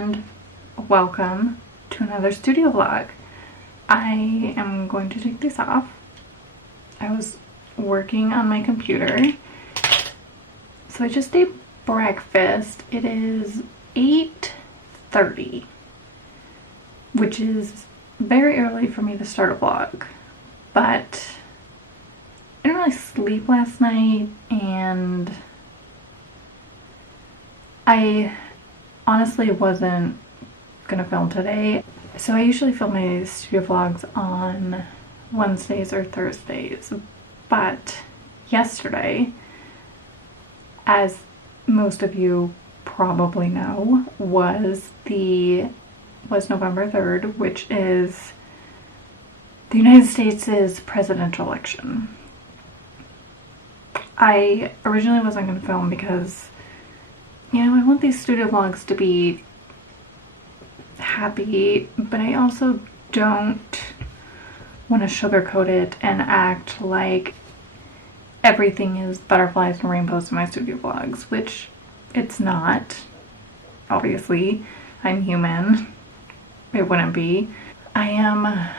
and welcome to another studio vlog. I am going to take this off. I was working on my computer, so I just ate breakfast. It is 8:30, which is very early for me to start a vlog, but I didn't really sleep last night, and I honestly wasn't gonna film today. So I usually film my studio vlogs on Wednesdays or Thursdays, but yesterday, as most of you probably know, was November 3rd, which is the United States' presidential election. I originally wasn't going to film because, you know, I want these studio vlogs to be happy, but I also don't want to sugarcoat it and act like everything is butterflies and rainbows in my studio vlogs, which it's not. Obviously, I'm human. It wouldn't be. I am a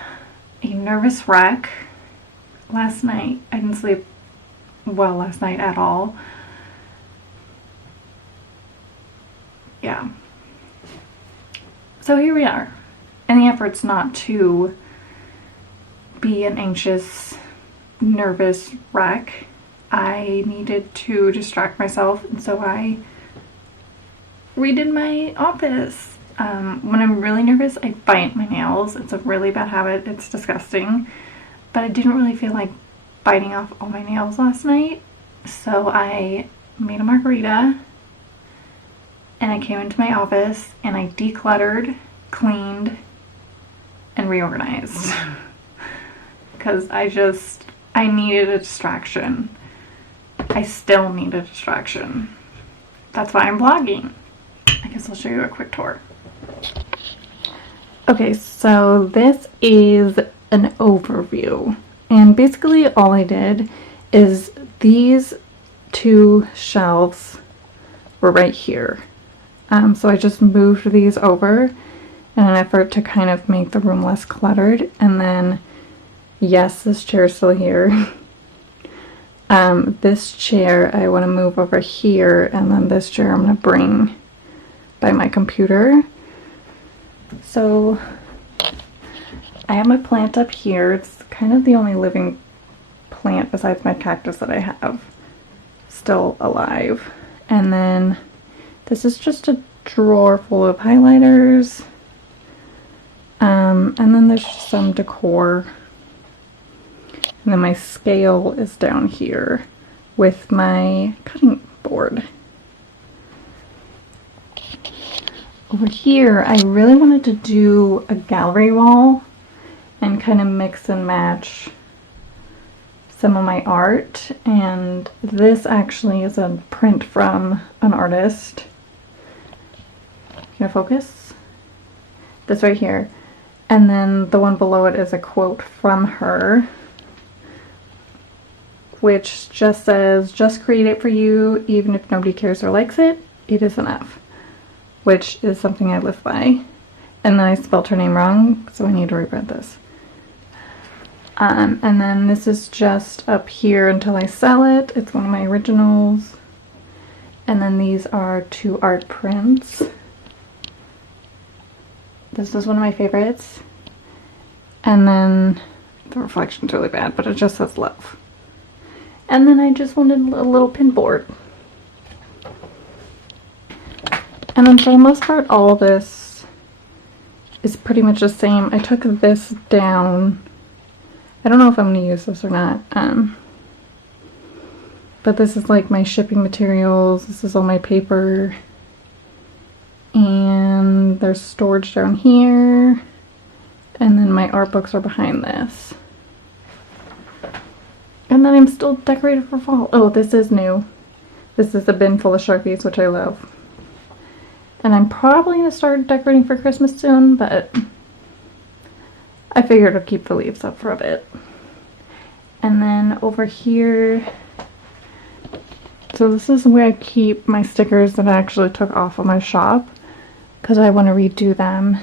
nervous wreck. Last night, I didn't sleep well last night at all. Yeah. So here we are. In the efforts not to be an anxious, nervous wreck, I needed to distract myself, and so I redid my office. When I'm really nervous, I bite my nails. It's a really bad habit. It's disgusting. But I didn't really feel like biting off all my nails last night, so I made a margarita, and I came into my office and I decluttered, cleaned, and reorganized. Because I needed a distraction. I still need a distraction. That's why I'm vlogging. I guess I'll show you a quick tour. Okay, so this is an overview. And basically all I did is these two shelves were right here. So I just moved these over in an effort to kind of make the room less cluttered. And then, yes, this chair is still here. This chair I want to move over here, and then this chair I'm going to bring by my computer. So I have my plant up here. It's kind of the only living plant besides my cactus that I have still alive. And then this is just a drawer full of highlighters. And then there's just some decor. And then my scale is down here with my cutting board. Over here, I really wanted to do a gallery wall and kind of mix and match some of my art. And this actually is a print from an artist. Can I focus? This right here. And then the one below it is a quote from her, which just says, "Just create it for you, even if nobody cares or likes it, it is enough." Which is something I live by. And then I spelled her name wrong, so I need to reprint this. And then this is just up here until I sell it. It's one of my originals. And then these are two art prints. This is one of my favorites. And then the reflection's really bad, but it just says love. And then I just wanted a little pin board. And then for the most part, all this is pretty much the same. I took this down. I don't know if I'm going to use this or not. But this is like my shipping materials. This is all my paper. And there's storage down here. And then my art books are behind this. And then I'm still decorated for fall. Oh, this is new. This is a bin full of Sharpies, which I love. And I'm probably going to start decorating for Christmas soon, but I figured I'd keep the leaves up for a bit. And then over here, so this is where I keep my stickers that I actually took off of my shop. because I want to redo them.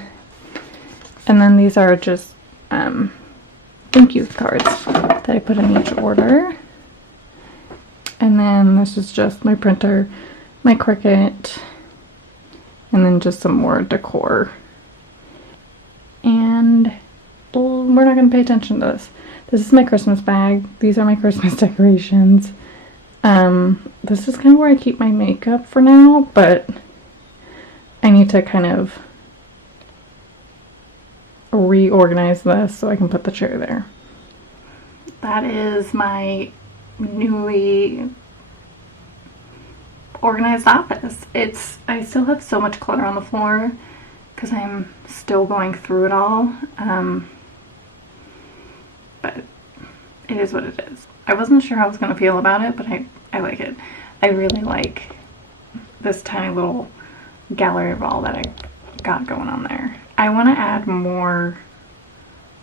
And then these are just thank you cards that I put in each order. And then this is just my printer, my Cricut, and then just some more decor. And we're not going to pay attention to this. This is my Christmas bag. These are my Christmas decorations. This is kind of where I keep my makeup for now, but I need to kind of reorganize this so I can put the chair there. That is my newly organized office. I still have so much clutter on the floor because I'm still going through it all, but it is what it is. I wasn't sure how I was going to feel about it, but I like it. I really like this tiny little gallery wall that I got going on there. I want to add more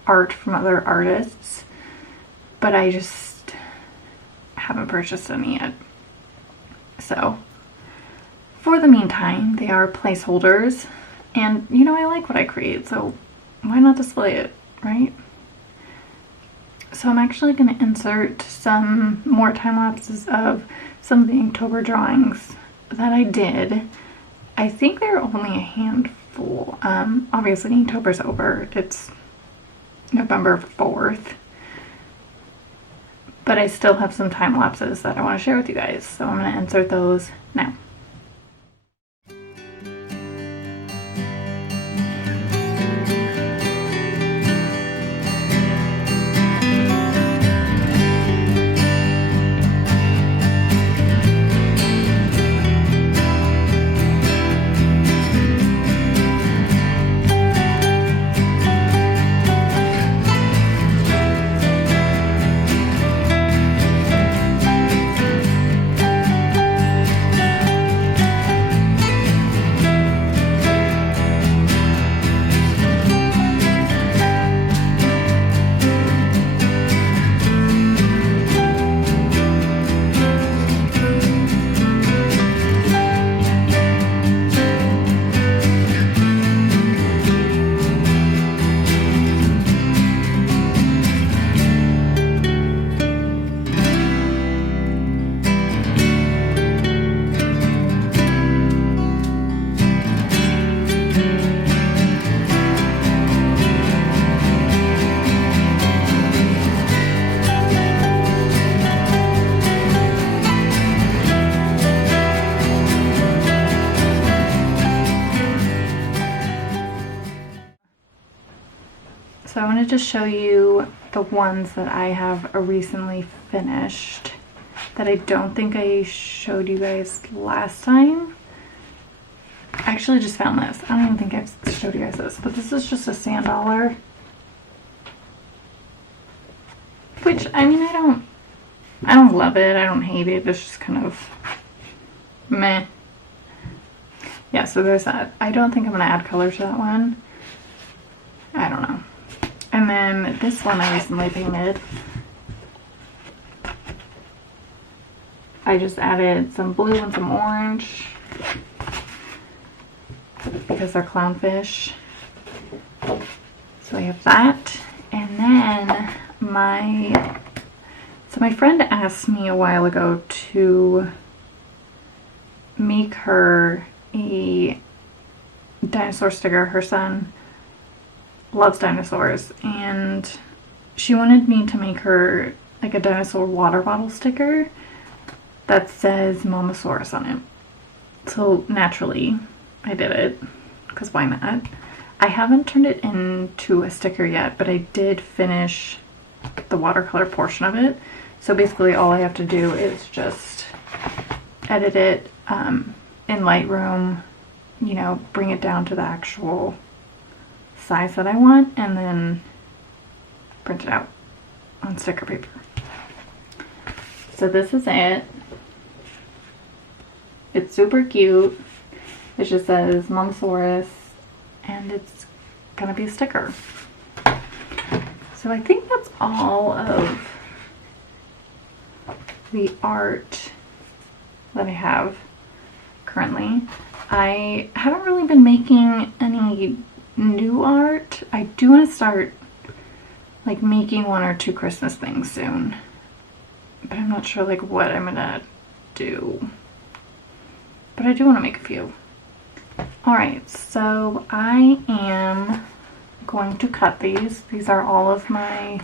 art from other artists, but I just haven't purchased any yet. So for the meantime, they are placeholders, and you know, I like what I create, so why not display it, right? So I'm actually going to insert some more time lapses of some of the Inktober drawings that I did. I think there are only a handful. Obviously Inktober's over. It's November 4th. But I still have some time lapses that I want to share with you guys. So I'm going to insert those now. So I wanted to show you the ones that I have recently finished that I don't think I showed you guys last time. I actually just found this. I don't even think I've showed you guys this, but this is just a sand dollar. Which, I mean, I don't love it. I don't hate it. It's just kind of meh. Yeah, so there's that. I don't think I'm going to add color to that one. I don't know. And then this one I recently painted. I just added some blue and some orange because they're clownfish. So I have that. And then my friend asked me a while ago to make her a dinosaur sticker. Her son loves dinosaurs, and she wanted me to make her like a dinosaur water bottle sticker that says Momosaurus on it. So naturally I did it, because why not? I haven't turned it into a sticker yet, but I did finish the watercolor portion of it. So basically all I have to do is just edit it in Lightroom, you know, bring it down to the actual size that I want, and then print it out on sticker paper. So this is it. It's super cute. It just says Momosaurus, and it's gonna be a sticker. So I think that's all of the art that I have currently. I haven't really been making any new art. I do want to start like making 1 or 2 Christmas things soon, but I'm not sure like what I'm gonna do. But I do want to make a few. Alright, so I am going to cut these. These are all of my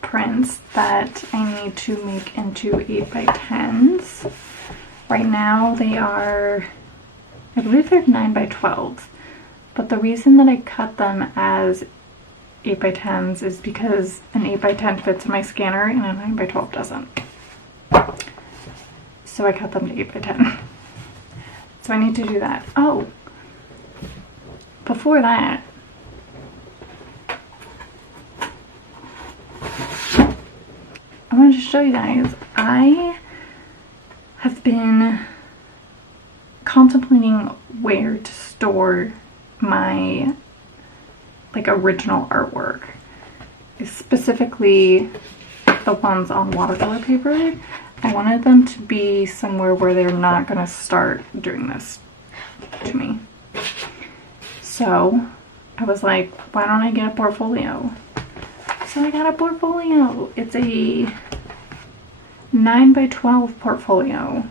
prints that I need to make into 8x10s. Right now they are, I believe they're 9x12s, but the reason that I cut them as 8x10s is because an 8x10 fits in my scanner and a 9x12 doesn't. So I cut them to 8x10. So I need to do that. Oh, before that, I wanted to show you guys, I have been contemplating where to store my like original artwork, specifically the ones on watercolor paper. I wanted them to be somewhere where they're not going to start doing this to me. So I was like, why don't I get a portfolio? So I got a portfolio. It's a 9x12 portfolio.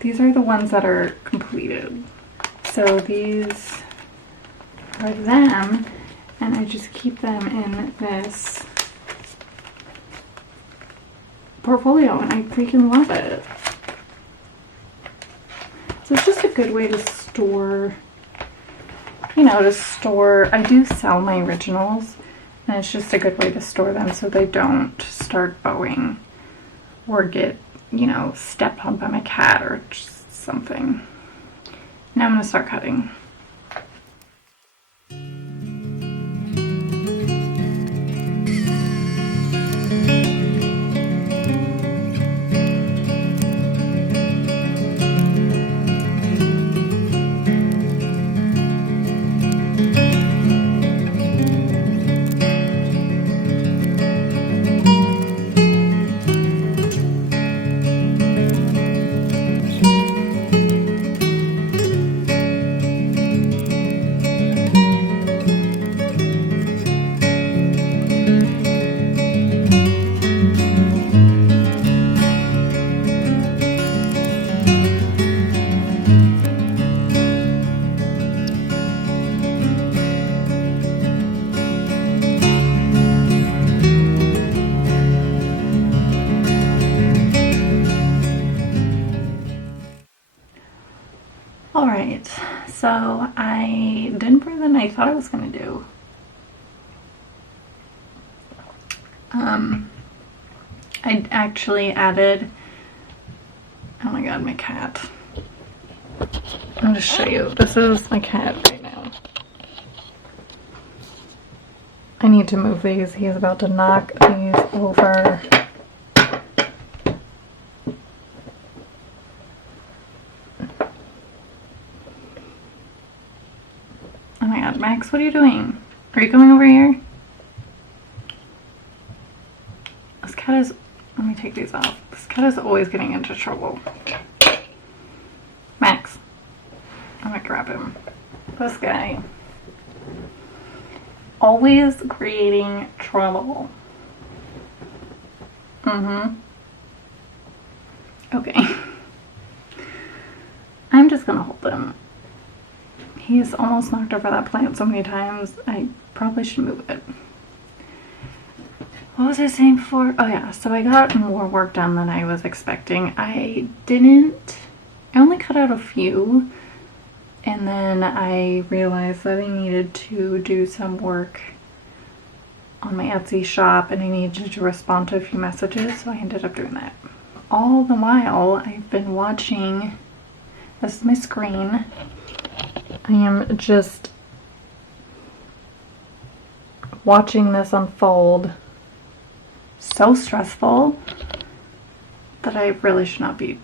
These are the ones that are completed. So these are them, and I just keep them in this portfolio, and I freaking love it. So it's just a good way to store, you know, I do sell my originals, and it's just a good way to store them so they don't start bowing or get, you know, stepped on by my cat or just something. Now I'm going to start cutting. Alright, so I didn't bring the knife I thought I was going to do. I actually added, oh my god, my cat. I'm going to show you. This is my cat right now. I need to move these. He is about to knock these over. Oh my god, Max, what are you doing? Are you coming over here? This cat is, let me take these off. This cat is always getting into trouble. Max, I'm gonna grab him. This guy. Always creating trouble. Okay. I'm just gonna hold him. He's almost knocked over that plant so many times, I probably should move it. What was I saying before? Oh yeah, so I got more work done than I was expecting. I only cut out a few, and then I realized that I needed to do some work on my Etsy shop, and I needed to respond to a few messages, so I ended up doing that. All the while, I've been watching, this is my screen, I am just watching this unfold. So stressful that I really should not be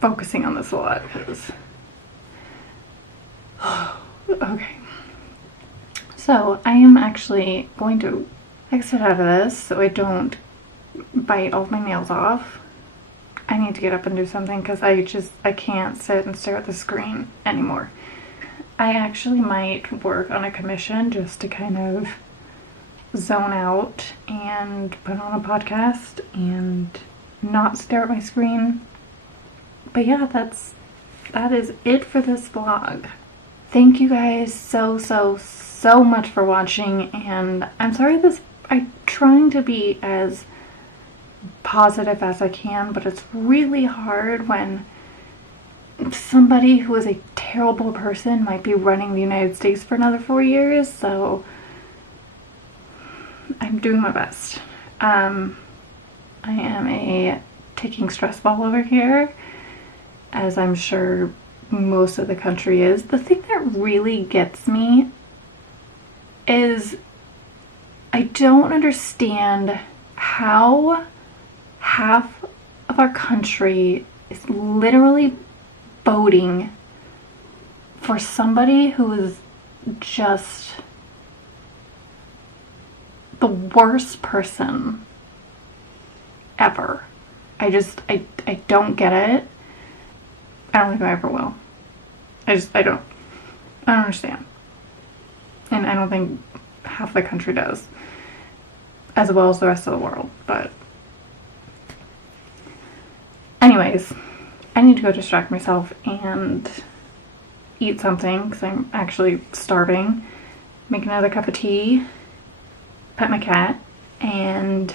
focusing on this a lot, because okay, so I am actually going to exit out of this so I don't bite all of my nails off. I need to get up and do something because I can't sit and stare at the screen anymore. I actually might work on a commission just to kind of zone out and put on a podcast and not stare at my screen. But yeah, that is it for this vlog. Thank you guys so much for watching, and I'm sorry I'm trying to be as positive as I can, but it's really hard when somebody who is a terrible person might be running the United States for another 4 years, so I'm doing my best. I am a ticking stress ball over here, as I'm sure most of the country is. The thing that really gets me is I don't understand how half of our country is literally voting for somebody who is just the worst person ever. I don't get it. I don't think I ever will. I don't understand. And I don't think half the country does, as well as the rest of the world. But anyways, I need to go distract myself and eat something because I'm actually starving. Make another cup of tea, pet my cat, and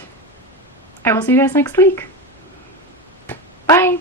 I will see you guys next week. Bye!